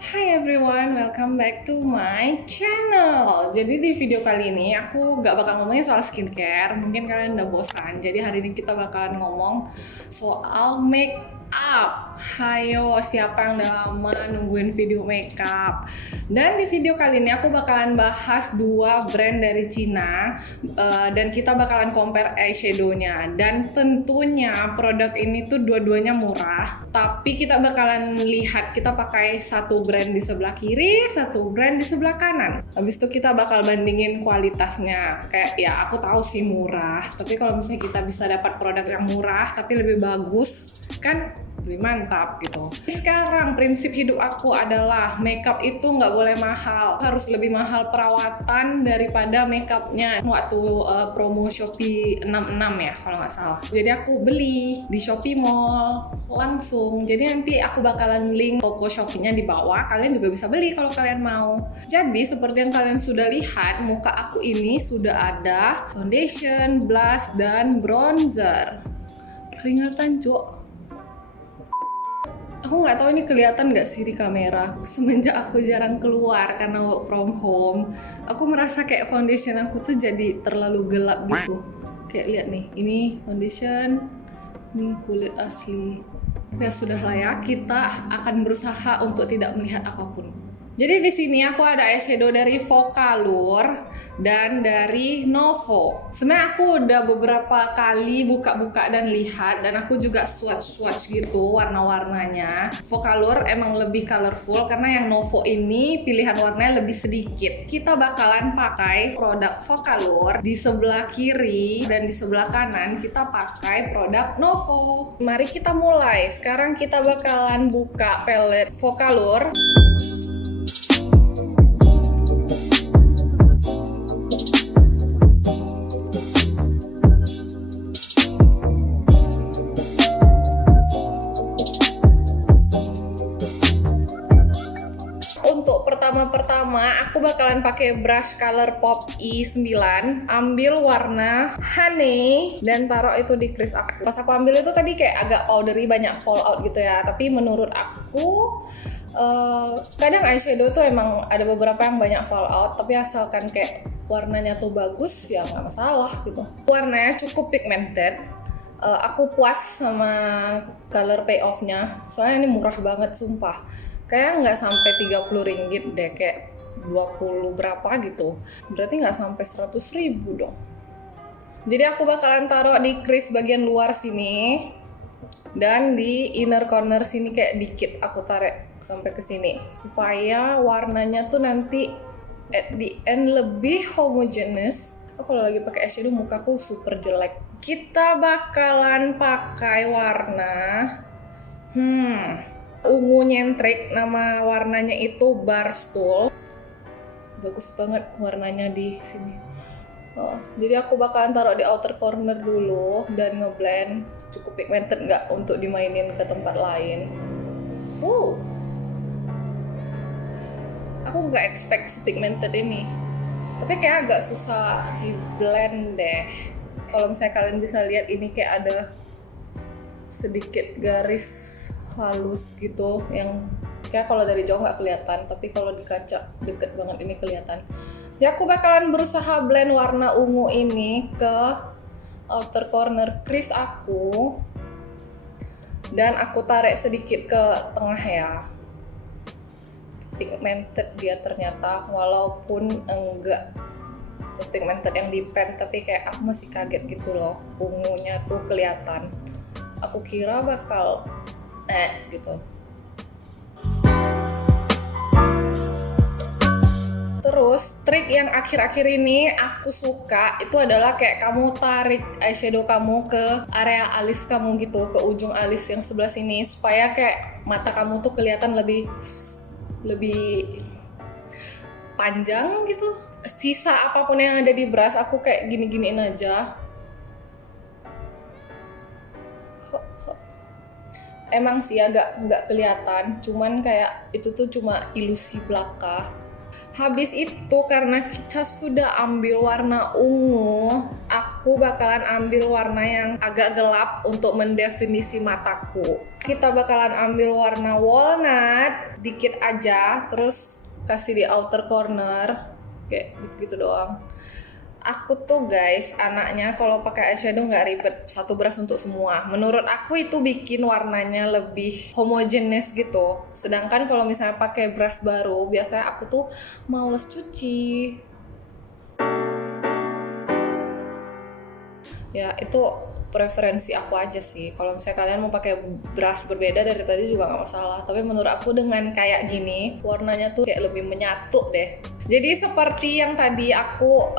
Hi everyone, welcome back to my channel. Jadi di video kali ini aku gak bakal ngomongin soal skincare. Mungkin kalian udah bosan. Jadi hari ini kita bakalan ngomong soal make up. Hayo, siapa yang udah lama nungguin video make up? Dan di video kali ini aku bakalan bahas dua brand dari Cina dan kita bakalan compare eyeshadow-nya. Dan tentunya produk ini tuh dua-duanya murah. Tapi kita bakalan lihat kita pakai satu brand di sebelah kiri, satu brand di sebelah kanan. Habis itu kita bakal bandingin kualitasnya. Kayak ya aku tahu sih murah, tapi kalau misalnya kita bisa dapat produk yang murah tapi lebih bagus, kan lebih mantap gitu. Sekarang prinsip hidup aku adalah makeup itu nggak boleh mahal, harus lebih mahal perawatan daripada makeupnya. Waktu promo Shopee 66 ya kalau nggak salah, jadi aku beli di Shopee Mall langsung. Jadi nanti aku bakalan link toko Shopee-nya di bawah, kalian juga bisa beli kalau kalian mau. Jadi seperti yang kalian sudah lihat, muka aku ini sudah ada foundation, blush, dan bronzer. Keringatan cuk. Aku nggak tahu ini kelihatan nggak sih di kamera. Semenjak aku jarang keluar karena work from home, aku merasa kayak foundation aku tuh jadi terlalu gelap gitu. Kayak lihat nih, ini foundation, ini kulit asli. Ya sudahlah ya, kita akan berusaha untuk tidak melihat apapun. Jadi di sini aku ada eyeshadow dari Focallure dan dari Novo. Sebenarnya aku udah beberapa kali buka-buka dan lihat, dan aku juga swatch gitu warna-warnanya. Focallure emang lebih colorful karena yang Novo ini pilihan warnanya lebih sedikit. Kita bakalan pakai produk Focallure di sebelah kiri, dan di sebelah kanan kita pakai produk Novo. Mari kita mulai. Sekarang kita bakalan buka palette Focallure. Pertama aku bakalan pakai brush color pop i9, ambil warna honey dan taruh itu di crease aku. Pas aku ambil itu tadi kayak agak powdery, banyak fallout gitu ya, tapi menurut aku kadang eyeshadow tuh emang ada beberapa yang banyak fallout, tapi asalkan kayak warnanya tuh bagus ya nggak masalah gitu. Warnanya cukup pigmented. Aku puas sama color payoff-nya, soalnya ini murah banget sumpah. Kayak nggak sampai 30 ringgit deh, kayak 20 berapa gitu. Berarti nggak sampai 100 ribu dong. Jadi aku bakalan taruh di crease bagian luar sini, dan di inner corner sini kayak dikit aku tarik sampai ke sini, supaya warnanya tuh nanti at the end lebih homogeneous. Kalau lagi pakai eyeshadow mukaku super jelek. Kita bakalan pakai warna ungu nyentrik, nama warnanya itu Barstool. Bagus banget warnanya di sini. Jadi aku bakalan taruh di outer corner dulu dan ngeblend. Cukup pigmented nggak untuk dimainin ke tempat lain. Aku nggak expect sepigmented ini, tapi kayak agak susah di blend deh. Kalau misalnya kalian bisa lihat, ini kayak ada sedikit garis halus gitu yang kayak kalau dari jauh nggak kelihatan, tapi kalau di kaca deket banget ini kelihatan. Ya aku bakalan berusaha blend warna ungu ini ke outer corner crease aku, dan aku tarik sedikit ke tengah ya. Pigmented dia ternyata, walaupun enggak sepigmented yang di pen, tapi kayak aku masih kaget gitu loh, ungunya tuh kelihatan. Aku kira bakal gitu. Terus trik yang akhir-akhir ini aku suka itu adalah kayak kamu tarik eyeshadow kamu ke area alis kamu gitu, ke ujung alis yang sebelah sini, supaya kayak mata kamu tuh kelihatan lebih panjang gitu. Sisa apapun yang ada di brush aku kayak gini-giniin aja. Emang sih agak nggak kelihatan, cuman kayak itu tuh cuma ilusi belaka. Habis itu karena kita sudah ambil warna ungu, aku bakalan ambil warna yang agak gelap untuk mendefinisi mataku. Kita bakalan ambil warna walnut dikit aja, terus kasih di outer corner kayak gitu-gitu doang. Aku tuh guys, anaknya kalau pakai eyeshadow nggak ribet, satu brush untuk semua. Menurut aku itu bikin warnanya lebih homogenes gitu. Sedangkan kalau misalnya pakai brush baru, biasanya aku tuh males cuci. Ya itu preferensi aku aja sih. Kalau misalnya kalian mau pakai brush berbeda dari tadi juga nggak masalah. Tapi menurut aku dengan kayak gini, warnanya tuh kayak lebih menyatu deh. Jadi seperti yang tadi aku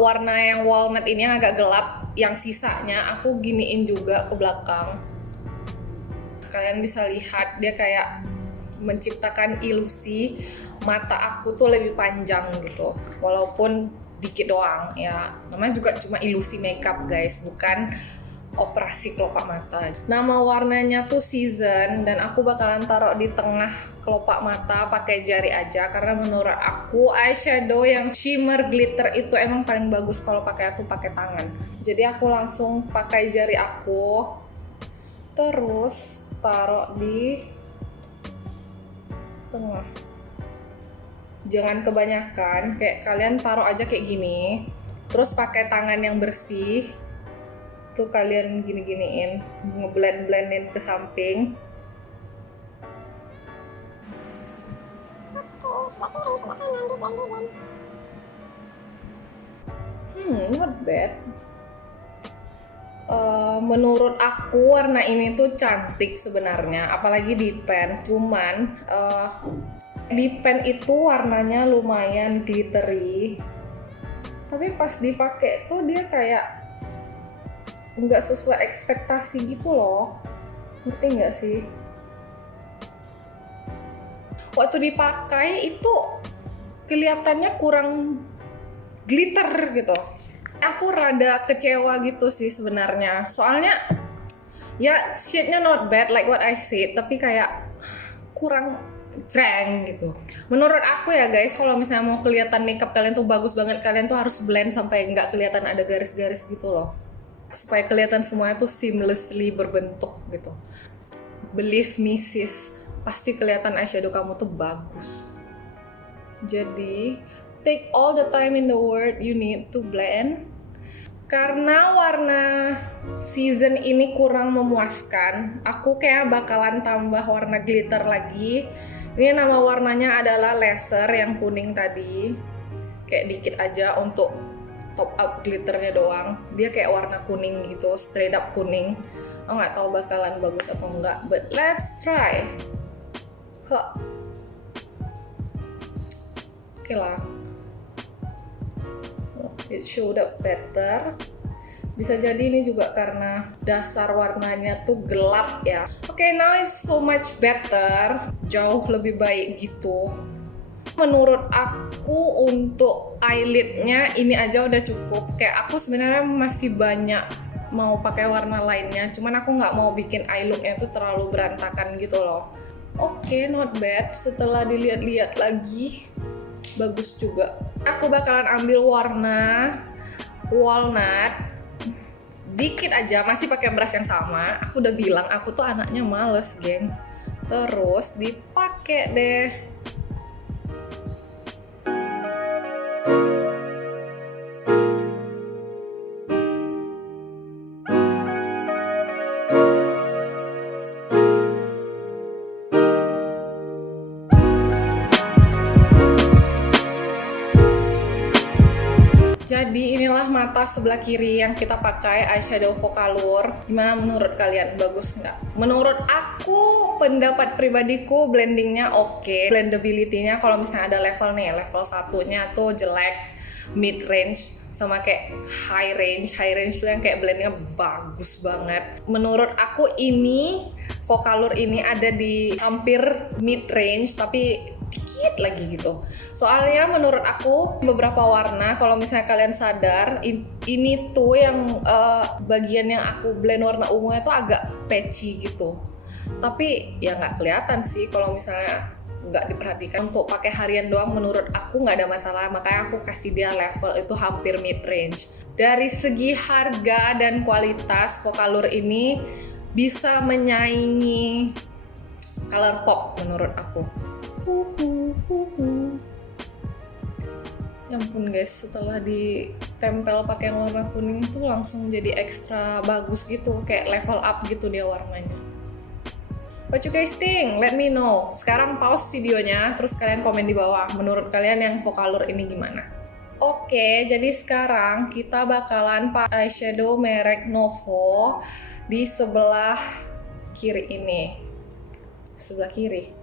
warna yang walnut ini yang agak gelap, yang sisanya aku giniin juga ke belakang. Kalian bisa lihat dia kayak menciptakan ilusi mata aku tuh lebih panjang gitu. Walaupun dikit doang ya. Namanya juga cuma ilusi makeup guys, bukan operasi kelopak mata. Nama warnanya tuh Season dan aku bakalan taruh di tengah kelopak mata pakai jari aja karena menurut aku eyeshadow yang shimmer glitter itu emang paling bagus kalau pakai tangan. Jadi aku langsung pakai jari aku terus taruh di tengah. Jangan kebanyakan, kayak kalian taruh aja kayak gini. Terus pakai tangan yang bersih tuh kalian gini-giniin, ngeblend-blendin ke samping. Not bad. Menurut aku warna ini tuh cantik sebenarnya, apalagi di pen. Cuman di pen itu warnanya lumayan glittery, tapi pas dipakai tuh dia kayak nggak sesuai ekspektasi gitu loh, ngerti nggak sih? Waktu dipakai itu kelihatannya kurang glitter gitu. Aku rada kecewa gitu sih sebenarnya. Soalnya ya shade-nya not bad like what I said, tapi kayak kurang dreng gitu. Menurut aku ya guys, kalau misalnya mau kelihatan makeup kalian tuh bagus banget, kalian tuh harus blend sampai nggak kelihatan ada garis-garis gitu loh. Supaya kelihatan semuanya tuh seamlessly berbentuk gitu. Believe me sis, pasti kelihatan eyeshadow kamu tuh bagus. Jadi take all the time in the world you need to blend. Karena warna Season ini kurang memuaskan, aku kayak bakalan tambah warna glitter lagi. Ini nama warnanya adalah Laser yang kuning tadi. Kayak dikit aja untuk top up glitternya doang. Dia kayak warna kuning gitu, straight up kuning. Aku nggak tahu bakalan bagus atau enggak, but let's try. Oke lah. It showed up better. Bisa jadi ini juga karena dasar warnanya tuh gelap ya. Oke, now it's so much better. Jauh lebih baik gitu. Menurut aku untuk eyelidnya ini aja udah cukup. Kayak aku sebenarnya masih banyak mau pakai warna lainnya, cuman aku nggak mau bikin eye look-nya tuh terlalu berantakan gitu loh. Oke, not bad. Setelah dilihat-lihat lagi, bagus juga. Aku bakalan ambil warna walnut dikit aja, masih pakai brush yang sama. Aku udah bilang aku tuh anaknya males, gengs. Terus dipakai deh. Jadi inilah mata sebelah kiri yang kita pakai eyeshadow Vocalour. Gimana menurut kalian? Bagus nggak? Menurut aku, pendapat pribadiku blendingnya oke. Blendability-nya kalau misalnya ada level nih, level satunya tuh jelek, mid range, sama kayak high range. High range tuh yang kayak blendingnya bagus banget. Menurut aku ini Vocalour ini ada di hampir mid range, tapi dikit lagi gitu. Soalnya menurut aku beberapa warna, kalau misalnya kalian sadar, ini tuh yang bagian yang aku blend warna ungunya tuh agak patchy gitu. Tapi ya nggak kelihatan sih kalau misalnya nggak diperhatikan. Untuk pakai harian doang menurut aku nggak ada masalah, makanya aku kasih dia level itu hampir mid range. Dari segi harga dan kualitas, Focallure ini bisa menyaingi Colourpop menurut aku. Ya ampun guys, setelah ditempel pakai yang warna kuning tuh langsung jadi ekstra bagus gitu, kayak level up gitu dia warnanya. What you guys think? Let me know. Sekarang pause videonya, terus kalian komen di bawah. Menurut kalian yang Focallure ini gimana? Oke, jadi sekarang kita bakalan pakai eyeshadow merek Novo di sebelah kiri ini. Sebelah kiri.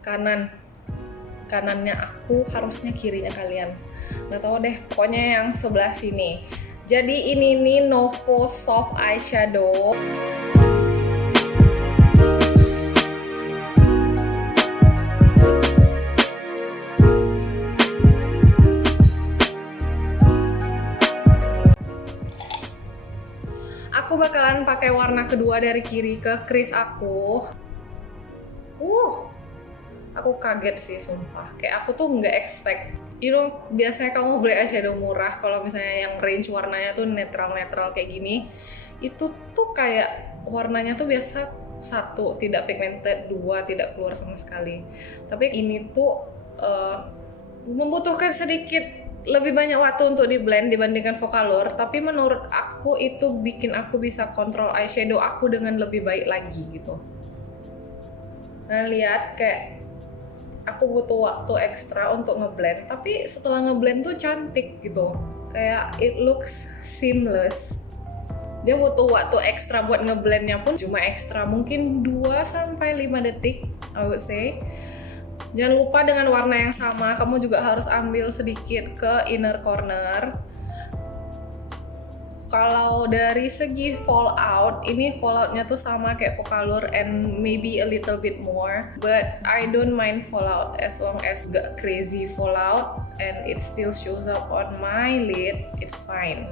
Kanannya aku, harusnya kirinya kalian. Nggak tahu deh, pokoknya yang sebelah sini. Jadi ini nih Novo Soft Eyeshadow. Aku bakalan pakai warna kedua dari kiri ke crease aku. Aku kaget sih sumpah. Kayak aku tuh nggak expect. Biasanya kamu beli eyeshadow murah kalau misalnya yang range warnanya tuh netral-netral kayak gini, itu tuh kayak warnanya tuh biasa 1 tidak pigmented, 2 tidak keluar sama sekali. Tapi ini tuh membutuhkan sedikit lebih banyak waktu untuk di blend dibandingkan Focallure, tapi menurut aku itu bikin aku bisa kontrol eyeshadow aku dengan lebih baik lagi gitu. Nah lihat, kayak aku butuh waktu ekstra untuk ngeblend, tapi setelah ngeblend tuh cantik gitu, kayak it looks seamless. Dia butuh waktu ekstra buat ngeblendnya pun cuma ekstra mungkin 2-5 detik I would say. Jangan lupa dengan warna yang sama kamu juga harus ambil sedikit ke inner corner. Kalau dari segi fallout, ini falloutnya tuh sama kayak Focallure and maybe a little bit more, but I don't mind fallout as long as gak crazy fallout and it still shows up on my lid, it's fine.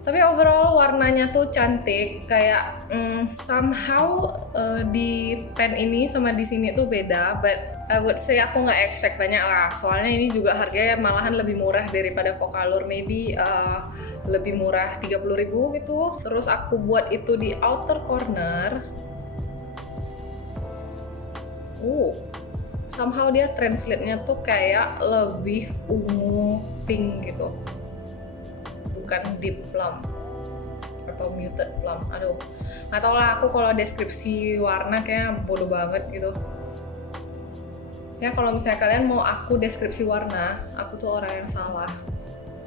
Tapi overall warnanya tuh cantik, kayak somehow di pen ini sama di sini tuh beda, but I would say aku nggak expect banyak lah, soalnya ini juga harganya malahan lebih murah daripada Focallure, maybe lebih murah 30.000 gitu. Terus aku buat itu di outer corner. Somehow dia translate-nya tuh kayak lebih ungu pink gitu, bukan deep plum atau muted plum. Aduh, nggak tau lah, aku kalau deskripsi warna kayak bodoh banget gitu. Ya kalau misalnya kalian mau aku deskripsi warna, aku tuh orang yang salah.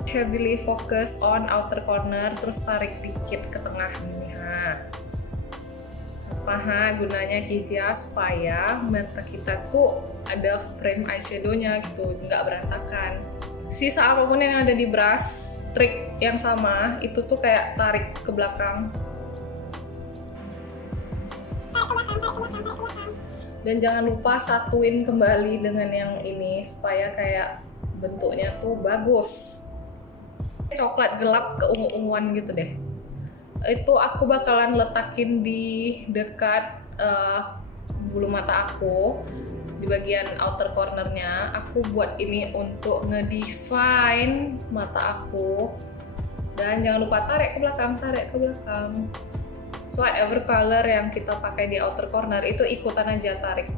Heavily focus on outer corner, terus tarik dikit ke tengah nih. Apa gunanya Kizia? Supaya mata kita tuh ada frame eyeshadow-nya gitu, nggak berantakan. Sisa apapun yang ada di brush, trik yang sama itu tuh kayak tarik ke belakang. Dan jangan lupa satuin kembali dengan yang ini supaya kayak bentuknya tuh bagus. Coklat gelap ke ungu-unguan gitu deh. Itu aku bakalan letakin di dekat bulu mata aku, di bagian outer cornernya. Aku buat ini untuk ngedefine mata aku. Dan jangan lupa tarik ke belakang. So whatever color yang kita pakai di outer corner itu ikutan aja tarik.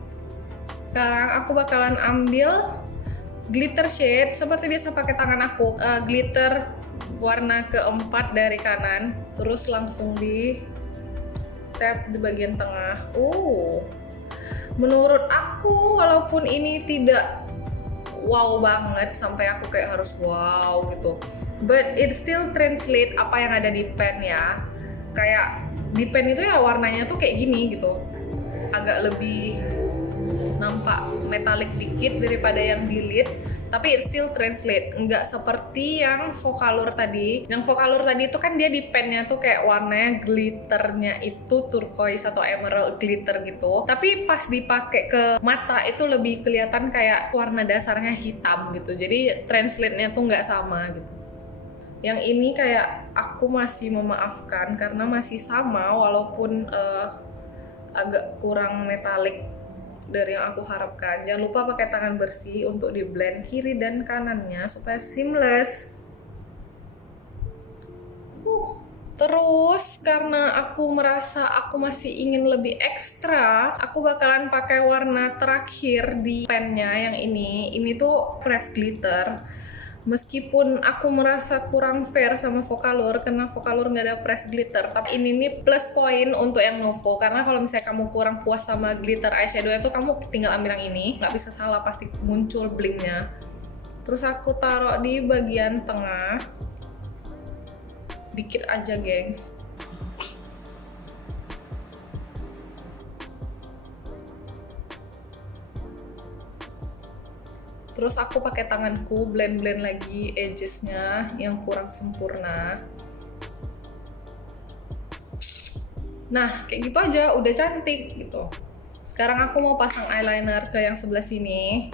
Sekarang aku bakalan ambil glitter shade seperti biasa pakai tangan aku. Glitter warna keempat dari kanan, terus langsung di tap di bagian tengah. Menurut aku walaupun ini tidak wow banget sampai aku kayak harus wow gitu, but it still translate apa yang ada di pen ya. Kayak di pen itu ya warnanya tuh kayak gini gitu, agak lebih nampak metalik dikit daripada yang di lid, tapi it still translate. Nggak seperti yang Focallure tadi. Yang Focallure tadi itu kan dia di pennya tuh kayak warnanya glitternya itu turquoise atau emerald glitter gitu, tapi pas dipakai ke mata itu lebih kelihatan kayak warna dasarnya hitam gitu, jadi translate-nya tuh nggak sama gitu. Yang ini kayak aku masih memaafkan karena masih sama walaupun agak kurang metalik dari yang aku harapkan. Jangan lupa pakai tangan bersih untuk di blend kiri dan kanannya supaya seamless. Terus karena aku merasa aku masih ingin lebih ekstra, aku bakalan pakai warna terakhir di pennya yang ini. Ini tuh press glitter. Meskipun aku merasa kurang fair sama Vocalour karena Vocalour nggak ada press glitter, tapi ini nih plus point untuk yang Novo, karena kalau misalnya kamu kurang puas sama glitter eyeshadow itu kamu tinggal ambil yang ini, nggak bisa salah, pasti muncul blingnya. Terus aku taruh di bagian tengah. Dikit aja, gengs. Terus aku pakai tanganku blend-blend lagi edges-nya yang kurang sempurna. Nah, kayak gitu aja, udah cantik gitu. Sekarang aku mau pasang eyeliner ke yang sebelah sini.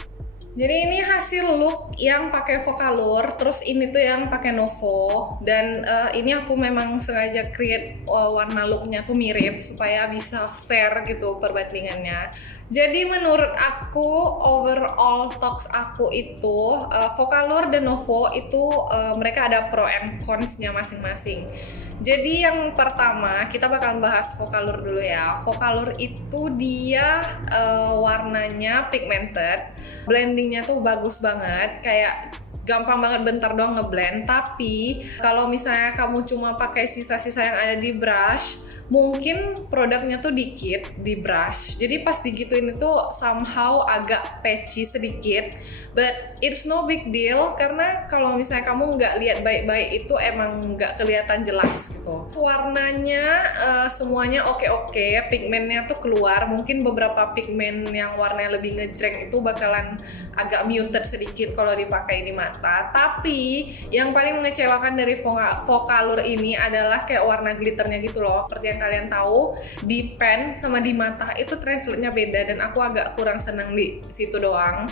Jadi ini hasil look yang pakai Vocalour, terus ini tuh yang pakai Novo, dan ini aku memang sengaja create warna looknya tuh mirip supaya bisa fair gitu perbandingannya. Jadi menurut aku overall talks aku itu Vocalour dan Novo itu mereka ada pro and cons-nya masing-masing. Jadi yang pertama kita bakal bahas Vocalour dulu ya. Vocalour itu dia warnanya pigmented, blendingnya tuh bagus banget, kayak gampang banget bentar doang ngeblend. Tapi kalau misalnya kamu cuma pakai sisa-sisa yang ada di brush, mungkin produknya tuh dikit di brush, jadi pas digituin itu somehow agak patchy sedikit, but it's no big deal karena kalau misalnya kamu nggak lihat baik-baik itu emang nggak kelihatan jelas gitu. Warnanya semuanya oke-oke, pigmennya tuh keluar, mungkin beberapa pigmen yang warnanya lebih ngejreng itu bakalan agak muted sedikit kalau dipakai di mata. Tapi yang paling mengecewakan dari Vocalour ini adalah kayak warna glitternya gitu loh. Seperti yang kalian tahu, di pen sama di mata itu translate-nya beda dan aku agak kurang senang di situ doang.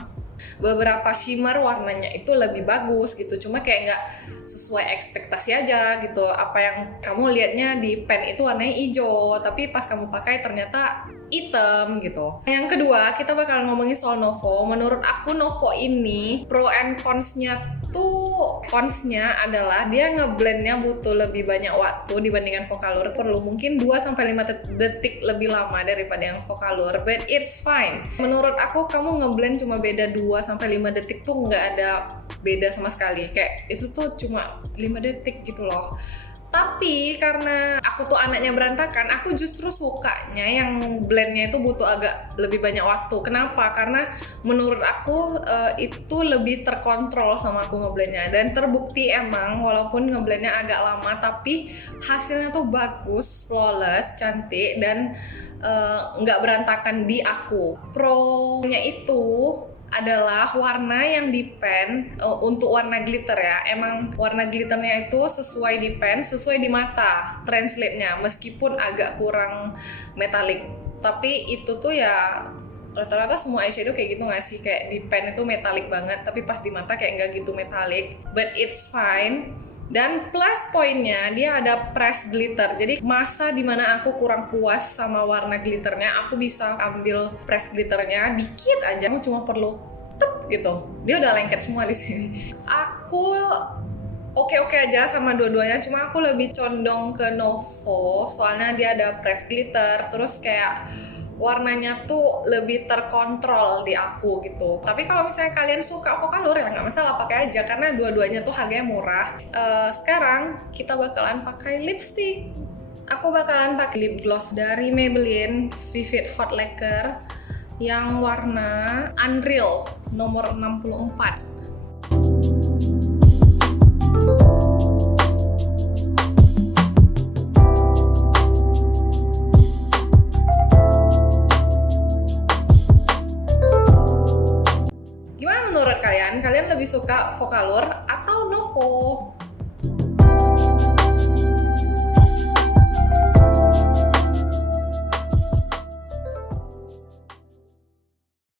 Beberapa shimmer warnanya itu lebih bagus gitu, cuma kayak nggak sesuai ekspektasi aja gitu. Apa yang kamu lihatnya di pen itu warnanya hijau, tapi pas kamu pakai ternyata hitam gitu. Yang kedua, kita bakal ngomongin soal Novo. Menurut aku Novo ini pro and cons-nya tuh, cons-nya adalah dia ngeblendnya butuh lebih banyak waktu dibandingkan Vocalour. Perlu mungkin 2-5 detik lebih lama daripada yang Vocalour, but it's fine. Menurut aku kamu ngeblend cuma beda 2-5 detik tuh nggak ada beda sama sekali. Kayak itu tuh cuma 5 detik gitu loh. Tapi karena aku tuh anaknya berantakan, aku justru sukanya yang blendnya itu butuh agak lebih banyak waktu. Kenapa? Karena menurut aku itu lebih terkontrol sama aku ngeblendnya. Dan terbukti emang walaupun ngeblendnya agak lama, tapi hasilnya tuh bagus, flawless, cantik, dan nggak berantakan di aku. Pro-nya itu adalah warna yang di pen, untuk warna glitter ya, emang warna glitternya itu sesuai di pen, sesuai di mata translate-nya, meskipun agak kurang metalik. Tapi itu tuh ya rata-rata semua eyeshadow kayak gitu nggak sih, kayak di pen itu metalik banget tapi pas di mata kayak nggak gitu metalik, but it's fine. Dan plus poinnya dia ada press glitter, jadi masa dimana aku kurang puas sama warna glitternya, aku bisa ambil press glitternya dikit aja, aku cuma perlu tup gitu, dia udah lengket semua di sini. Aku oke-oke aja sama dua-duanya, cuma aku lebih condong ke Novo soalnya dia ada press glitter, terus kayak warnanya tuh lebih terkontrol di aku gitu. Tapi kalau misalnya kalian suka Vocalour ya nggak masalah, pakai aja karena dua-duanya tuh harganya murah. Sekarang kita bakalan pakai lipstick. Aku bakalan pakai lip gloss dari Maybelline Vivid Hot Lacquer yang warna Unreal nomor 64. Kalian lebih suka Vocalour atau Novo?